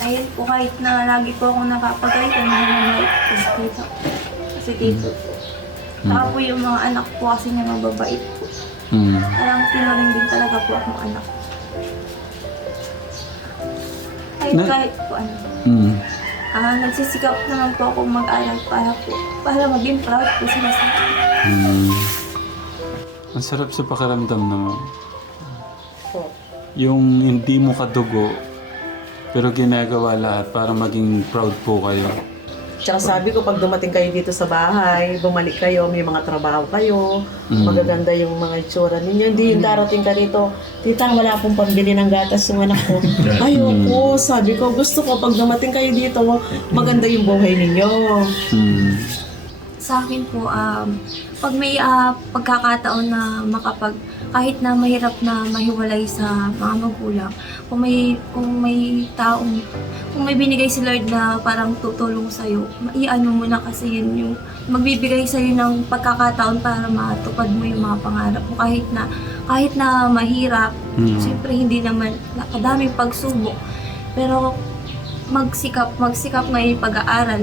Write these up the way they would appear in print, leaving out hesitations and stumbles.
Ayun po, kahit na lagi po ako napapagalitan, nananahit po si tito. Kasi tito po. Saka po yung mga anak po kasi na mababait po. Parang tinuring din talaga po akong anak. Kahit po ano. Nagsisikap naman po ako mag-aral para maging proud po sila sa akin. Ang sarap sa pakiramdam naman. Yung hindi mo kadugo, pero ginagawa lahat para maging proud po kayo. Tsaka sabi ko, pag dumating kayo dito sa bahay, bumalik kayo, may mga trabaho kayo, magaganda yung mga itsura ninyo. Hindi yung darating ka dito, tita, wala akong pambili ng gatas yung anak ko. Ayoko, sabi ko, gusto ko pag dumating kayo dito, maganda yung buhay ninyo. Sa akin po, pag may pagkakataon na kahit na mahirap na mahiwalay sa mga magulang, kung may binigay si Lord na parang tutulong sa'yo, iano mo na kasi yun yung magbibigay sa'yo ng pagkakataon para matupad mo yung mga pangarap mo. Kahit na mahirap, siyempre hindi naman, kadaming pagsubok, pero magsikap ngayon yung pag-aaral.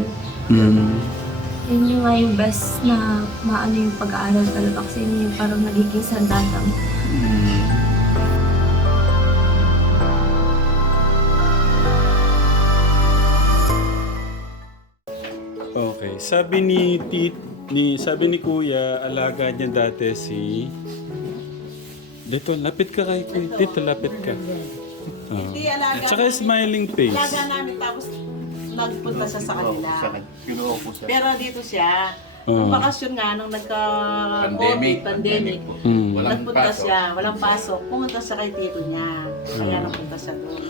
Yun yung nga yung best na maano yung pag-aaral talaga kasi yun yung parang nagiging sandata mo. Okay, sabi ni Kuya, alaga niya dati si... Dito, lapit ka kay Kuya. Dito, lapit ka. Oh. Hindi, alaga. Tsaka smiling face. Alaga namin, tapos nagpunta siya sa kanila. Pero dito siya, nung bakasyon nga, nung pandemic, nagpunta siya, walang pasok, pumunta siya kay tito niya. Kaya napunta siya doon.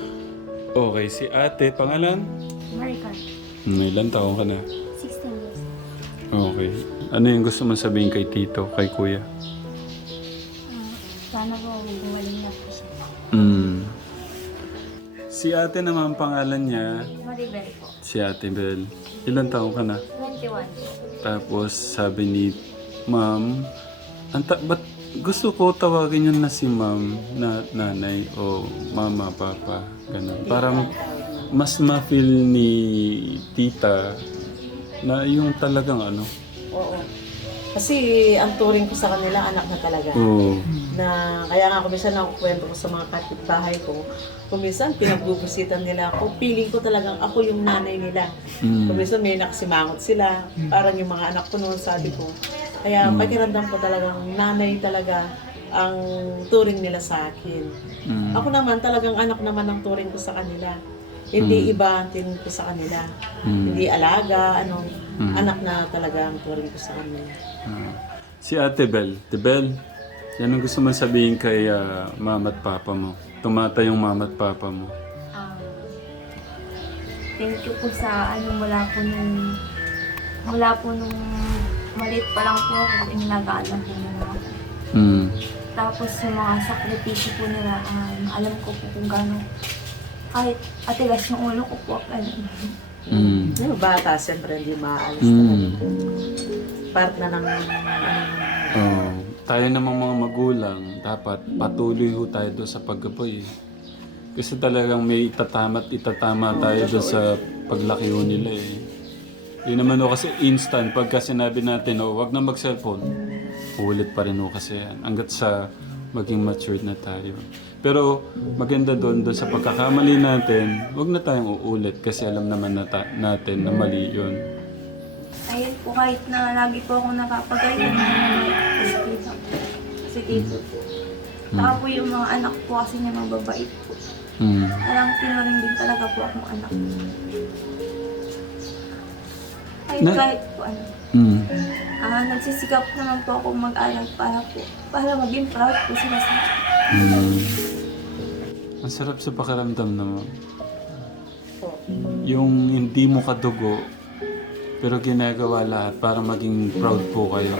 Okay, si ate, pangalan? Maricar, Ilan taon ka na? 16 years. Okay. Ano yung gusto mong sabihin kay Tito, kay Kuya? Sana po gumaling na po siya. Si ate naman, pangalan niya, Maribel po. si Ate Bel. Ilan taon ka na? 21. Tapos sabi ni Ma'am, ba't gusto ko tawagin yun na si Ma'am na nanay o Mama, Papa, ganun. Parang mas ma-feel ni Tita na yung talagang ano. Oo. Kasi ang turing ko sa kanila, anak na talaga. Oo. Na kaya nga minsan nakukwento ko sa mga kapitbahay ko, kung minsan pinagbubisitan nila ako, feeling ko talagang ako yung nanay nila. Kung minsan may nakasimangot sila, parang yung mga anak ko noon, sabi ko. Kaya pakiramdam ko talagang nanay talaga ang turing nila sa akin. Ako naman talagang anak naman ang turing ko sa kanila. Hindi iba ang tingin ko sa kanila. Hindi alaga, anak na talaga ang turing ko sa kanila. Si Ate Bel. Ate Bel, yan ang gusto mong sabihin kay Mama at Papa mo. Tumata yung Mama at Papa mo. Thank you po sa mula po nung maliit pa lang po ako, inalagaan na po nila ako. Tapos yung mga sakripisyo po nila, alam ko po kung gano'n. Kahit atigas yung ulo ko po, Yung bata, siyempre hindi maaalis talaga. Part na ng Tayo namang mga magulang, dapat patuloy ho tayo doon sa paggaboy. Kasi talagang may itatama tayo doon sa paglaki ho nila eh. Yun naman ho kasi instant, pagka sinabi natin, wag na mag-cellphone, ulit pa rin ho kasi yan. Hanggat sa maging matured na tayo. Pero maganda doon sa pagkakamali natin, wag na tayong uulit kasi alam naman natin na mali yun. Ayun po, kahit na lagi po ako napapagalitan, nananahit po si tito. Kasi tito po. Saka po yung mga anak po kasi na mababait po. Parang tinuring din talaga po akong anak. Kahit po ano. Nagsisikap naman po ako mag-aral para maging proud po sila sa akin. Ang sarap sa pakiramdam naman. Yung hindi mo kadugo, pero ginagawa lahat para maging proud po kayo.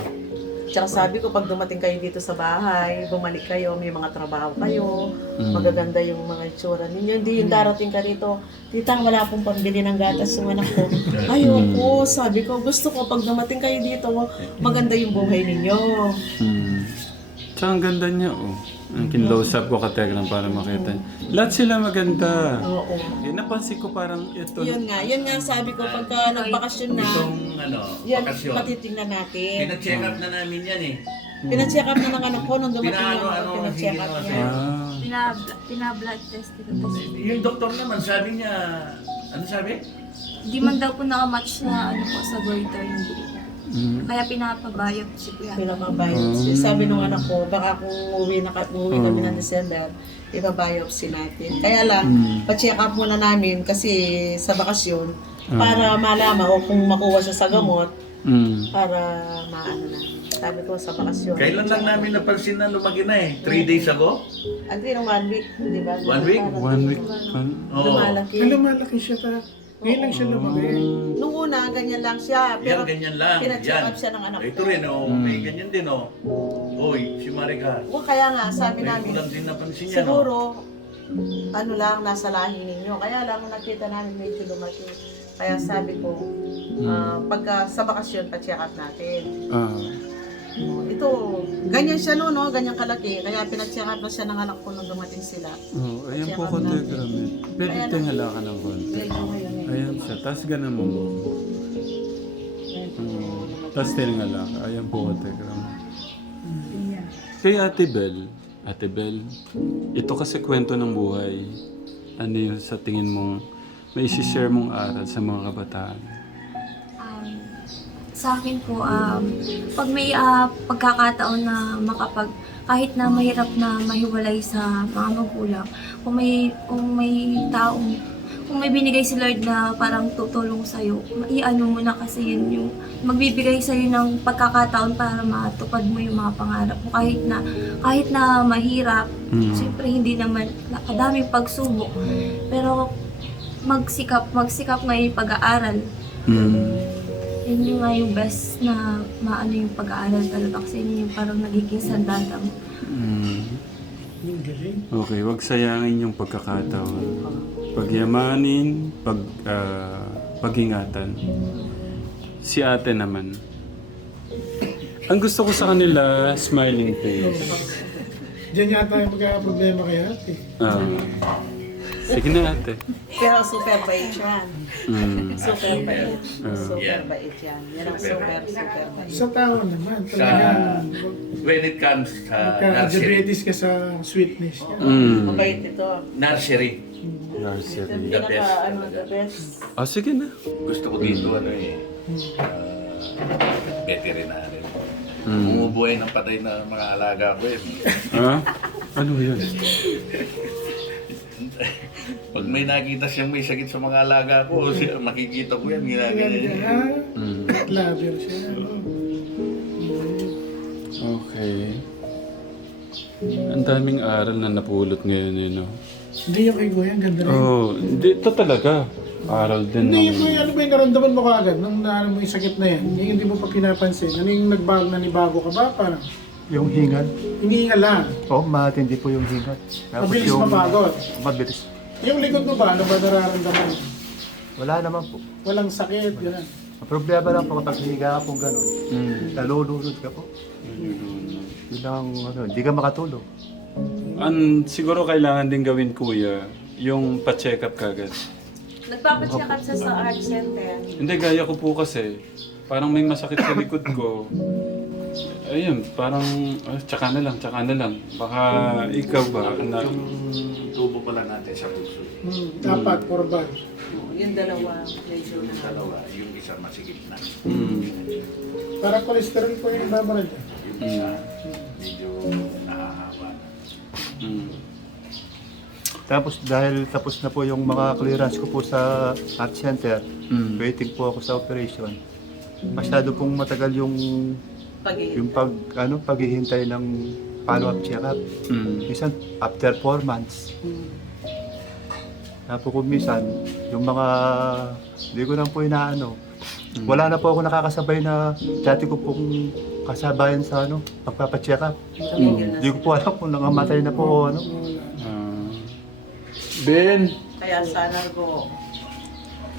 Tsaka sabi ko, pag dumating kayo dito sa bahay, bumalik kayo, may mga trabaho kayo, magaganda yung mga itsura ninyo. Hindi yung darating ka dito, tita, wala akong pambili ng gatas yung anak ko. Ayoko, sabi ko, gusto ko pag dumating kayo dito, maganda yung buhay ninyo. Tsaka ang ganda niya, oh. Ang kinlose up ko kategram para makita niya. Lahat sila maganda. Oo. Eh, napansin ko parang ito. Yun nga sabi ko pagka nagbakasyon na, Itong yan, bakasyon. patitingnan natin. Pina-check up na namin yan eh. Pina-check up na ng anak ko nung dumating Pinaano, yung pina-check up niya. Pina-blood test nila. Yung doktor naman sabi niya, ano sabi? Hindi man daw po nakamatch na ano po sa goiter yung dugo. Kaya pinapabiopsy po yan. Pinapabiopsy. Sabi nung anak ko, baka kung uuwi kami ng December, ipabiopsy natin. Kaya lang, pa-check up muna namin kasi sa bakasyon, para malaman o kung makuha siya sa gamot, para maano namin. Sabi ko sa bakasyon. Kailan lang namin napansin na lumaki na eh? 3 days ago? At yun, 1 week, di ba? 1 week? 1 week. Oo. Lumalaki. Lumalaki siya ta. Ngayon lang siya lumaki. Nung una, ganyan lang siya. Pero Yan, ganyan lang. pina-check Yan. up siya ng anak Ito ko. rin oh, may ganyan din oh. Oy, si Marika. O kaya nga, sabi May namin, kulang din napansin niya no? siguro, ano lang, nasa lahi ninyo. Kaya lang, nung nakita namin medyo lumaki. Kaya sabi ko, pagka sa bakasyon, pa-check up natin. Ito, ganyan siya no, ganyan kalaki. Kaya pina-check up na siya ng anak ko nung dumating sila. Oh, ayan po ko telegram eh. Pwede tingala ka ng konti. Medyo ngayon eh. Ayan siya. Tapos ganun mo. Tapos tingala ka. Ayan po ko telegram. Kay Ate Bel, ito kasi kwento ng buhay. Ano yung sa tingin mong may isi-share mong aral sa mga kabataan? Sa akin po, pag may pagkakataon na kahit na mahirap na mahiwalay sa mga magulang, kung may binigay si Lord na parang tutulong sa'yo, iano mo na kasi yun yung magbibigay sa'yo ng pagkakataon para matupad mo yung mga pangarap mo. Kahit na mahirap, siyempre hindi naman, kadaming pagsubok, pero magsikap ngayon yung pag-aaral. Yun yung nga yung best na maano yung pag-aaral talaga kasi yun yung parang nagiging sandata mo. Yung galing. Okay, wag sayangin yung pagkakataon. Pagyamanin, pag-ingatan. Si ate naman. Ang gusto ko sa kanila, smiling face. Diyan yata yung magkakaproblema kay ate. Sige na ate. Pero super bait yan. Super bait. Super Yeah. bait yan. Yan ang super bait. Sa tao naman, talagang When it comes sa nursery. magka-diabetes ka sa sweetness. Mabait ito. Nursery. Nursery. The best. The best. Sige na. Gusto ko dito ano eh. Veterinary. Bumubuhay ng patay na mga alaga ko eh. Ano yun? Pag may nakita siyang may sakit sa mga alaga ko, makikita ko yan, ginagaya niya. Lover siya. Okay. Ang daming aral na napulot ngayon eh, no? Hindi yung kay Kuya, ang ganda rin. Ito talaga. Aral din Hindi, ng... Kuya, ano ba yung naramdaman mo kaagad nung naaram mo yung sakit na yan? Yung hindi mo pa pinapansin. Ano yung nanibago ka ba? Parang Yung hingal. hinihinga lang. Oo, matindi po yung hingal. Tapos Mabilis mabagot. Mabilis. Yung likod mo ba? Ano ba nararamdaman? Wala naman po. Walang sakit, gano'n. Ang problema lang po kapag hihiga ka po gano'n, nalulunod ka po. Yun lang, hindi ka makatulog. Siguro kailangan din gawin, kuya, yung pa-check up kagad. Nagpapacheck up siya sa art center. Hindi, gaya ko po kasi. Parang may masakit sa likod ko. Ayun, parang, tsaka na lang. Baka ikaw ba, anak? Yung tubo pala natin sa puso. Dapat, korban. Yung dalawa, medyo na. Dalawa, yung isa masigit na. Parang cholesterol po yung babara dyan. Yung isa, medyo nahahaba na. Tapos dahil tapos na po yung mga clearance ko po sa art center, waiting po ako sa operation. Masyado pong matagal yung paghihintay ng follow-up check-up. Minsan after 4 months. Tapos kung minsan, yung mga, hindi ko na po inaano. Wala na po ako nakakasabay na dati ko pong kasabayan sa pagpapacheck up. Hindi ko po alam kung nangamatay na po o ano. Ben! Kaya sana ko,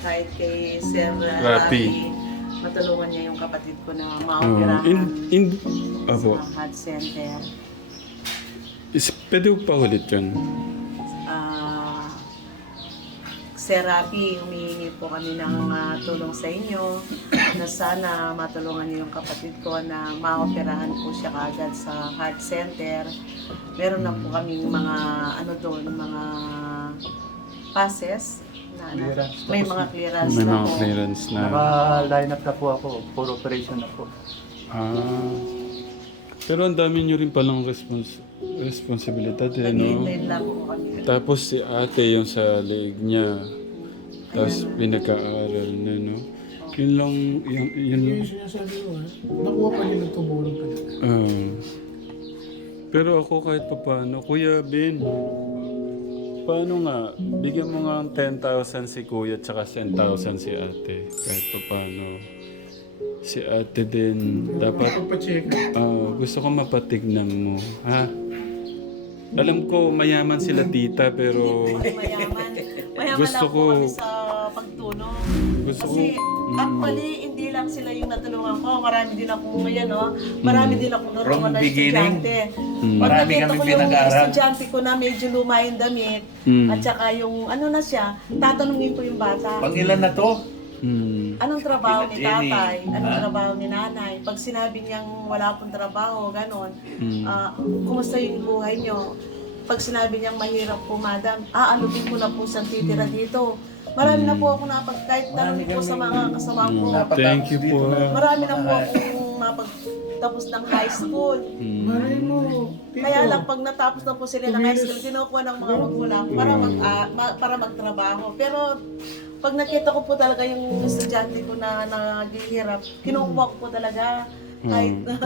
kahit kay Sir Rapi. Rapi, matulungan niya yung kapatid ko na maoperahan Abo. sa heart center. Pwede pa ulit yun. Sir Rafi, humihingi po kami ng tulong sa inyo na sana matulungan niyo yung kapatid ko na maoperahan po siya kaagad sa heart center. Meron na po kaming mga mga passes na Clearance. may mga clearance May na mga po. clearance na. Naka-line up na po ako. For operation na po. Pero ang dami nyo rin palang responsibilidad eh, no? Nag-intend lang po kami. Tapos si ate yung sa leeg niya. Tapos pinag-aaral na, no? Yun lang, yun. Yung sinasabi ko, nakuha pa nila tumulong ka na. Pero ako kahit pa paano, Kuya Ben, paano nga, bigyan mo nga ng 10,000 si Kuya tsaka 10,000 si ate. Kahit pa paano. Si ate din, dapat, Pagpa-check. gusto ko mapatignan mo, ha? Alam ko, mayaman sila tita, pero Mayaman. Mayaman Gusto lang po ko- kami sa pagtulong. gusto ko, Kasi actually, hindi lang sila yung natulungan ko. Marami din ako ngayon, no? Marami din ako From natulungan na beginning, estudyante. Pag marami nakita kami ko yung pinag-aaral. estudyante ko na medyo luma yung damit, at saka yung ano na siya, tatanungin ko yung bata. Pangilan na to? Anong trabaho ni Jenny. tatay? Anong Ha? trabaho ni nanay? Pag sinabi niyang wala pong trabaho, ganon, kumusta yung buhay niyo? Pag sinabi niyang mahirap po, madam, alutin ko na po siyang titira dito. Marami na po ako kahit tanong po sa mga kasama ko. thank you po. Marami na po akong mapagtapos ng high school. Malay mo, Tito. Kaya lang pag natapos na po sila ng high school, kinukuha ng mga magulang para magtrabaho. Pero pag nakita ko po talaga yung estudyante ko na naghihirap, kinukuha ko po talaga kahit na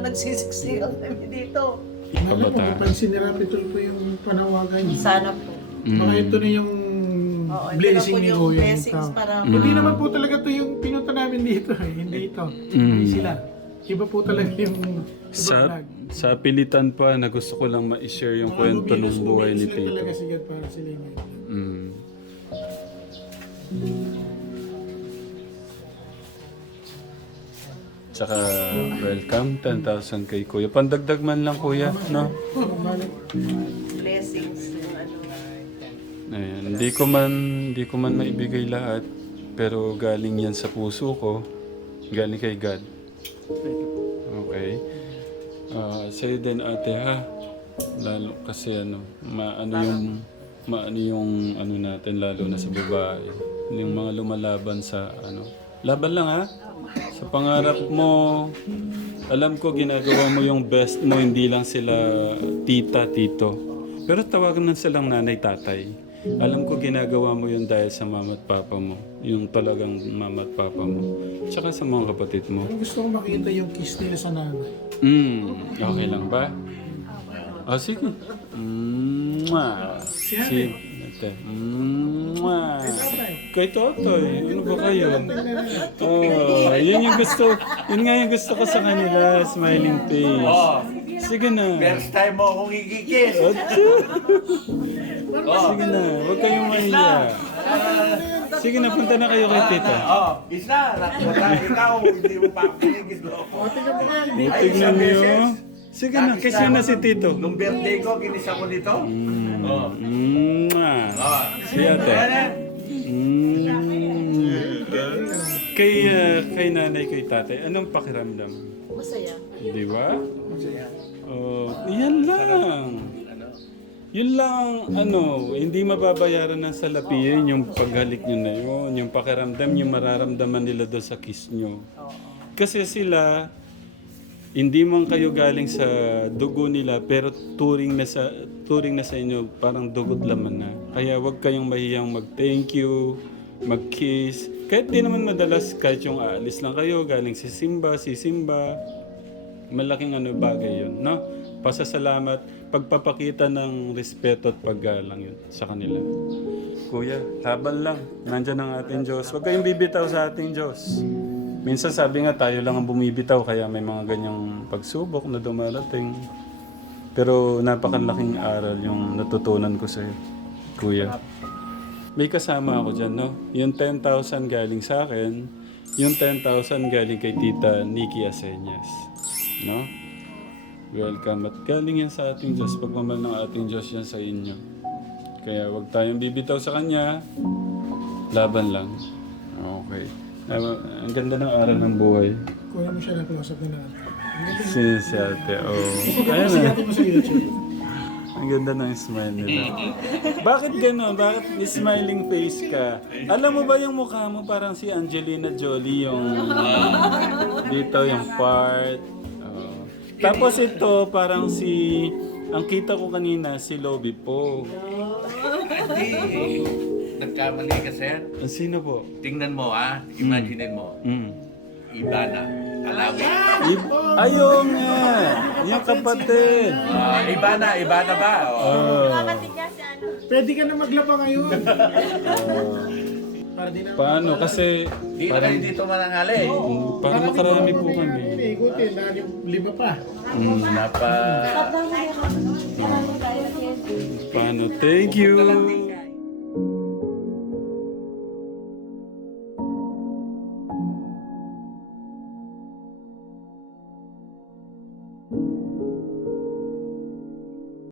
nagsisiksikan kami dito. Malay mo, Kabataan. papansin ni Rapitol po yung panawagan niya. Sana po. Baka ito na yung Oo, ito blessing na po ni yung Kuya. blessings para Hindi naman po talaga ito yung pinunta namin dito eh. Hindi ito. Hindi sila. Iba po talaga yung Sa, vlog. sa pilitan pa na gusto ko lang ma-share yung kwento ng buhay ni Sila Tito. talaga sigad para sila yung Mm. Tsaka welcome, 10,000 kay Kuya. Pandagdag man lang Kuya, no? blessings. Yung ano. Ayan. Hindi ko man maibigay lahat, pero galing yan sa puso ko. Galing kay God. Okay. Sa'yo din ate ha. Lalo kasi maano yung ano natin lalo na sa babae. Yung mga lumalaban sa laban lang ha. Sa pangarap mo, alam ko ginagawa mo yung best mo, hindi lang sila tita, tito. Pero tawagan na silang nanay, tatay. Alam ko ginagawa mo yun dahil sa mama at papa mo. Yung talagang mama at papa mo. Tsaka sa mga kapatid mo. Pero gusto ko makita yung kiss nila sa nanay. Okay lang ba? Sige. Mwah. Si ate. Mwah. Kay Totoy. Ano ba kayo? Yun nga yung gusto ko sa kanila. Smiling face. Sige na. First time mo akong ikikis. Sige na. Huwag kayong mahiya. Sige na, punta na kayo kay tita. Isa, ikaw, hindi mo pa ako kinikis. Tignan niyo. Sige na, kiss nyo na si Tito. Nung birthday ko, kinis ako dito. Mwah. Si ate. Kay nanay, kay tatay, anong pakiramdam? Masaya. Di ba? Yan lang. Yun lang, hindi mababayaran ng salapi yun, yung paghalik nyo na yun, yung pakiramdam, yung mararamdaman nila doon sa kiss nyo. Kasi sila, hindi man kayo galing sa dugo nila, pero turing na sa inyo, parang dugot laman na. Kaya wag kayong mahiyang mag-thank you, mag-kiss. Kahit di naman madalas, kahit yung aalis lang kayo, galing si Simba, malaking bagay yun, no? Pasasalamat, pagpapakita ng respeto at paggalang yun sa kanila. Kuya, laban lang. Nandyan ang ating Diyos. Huwag kayong bibitaw sa ating Diyos. Minsan sabi nga tayo lang ang bumibitaw kaya may mga ganyang pagsubok na dumarating. Pero napakalaking aral yung natutunan ko sa'yo, Kuya. May kasama ako dyan, no? Yung 10,000 galing sa akin, yung 10,000 galing kay Tita Nikki Aseñas. No? Welcome. At galing yan sa ating Diyos. Pagmamahal ng ating Diyos yan sa inyo. Kaya huwag tayong bibitaw sa Kanya. Laban lang. Okay. Ang ganda ng aral ng buhay. Kunin mo siya ng close-up na natin. Si ate, oh. Ayun Kasi na. natin mo sa YouTube. Ang ganda ng smile nila. Bakit gano'n? Bakit smiling face ka? Alam mo ba yung mukha mo parang si Angelina Jolie yung dito yung part. Oh. Tapos ito parang si ang kita ko kanina si Lobby po. Hindi. Nagkamali ka, sir. Sino po? Tingnan mo, ha? Imagine mo. Iba na. Alawi. Ayaw nga! Yung kapatid! Iba na ba? Oh. Pwede ka na maglaba ngayon. Para di na Paano? Kasi Di na kayo dito manangali. parang makarami po kami. Ikutin, dahil yung 5 pa. Napa... Paano? Thank you!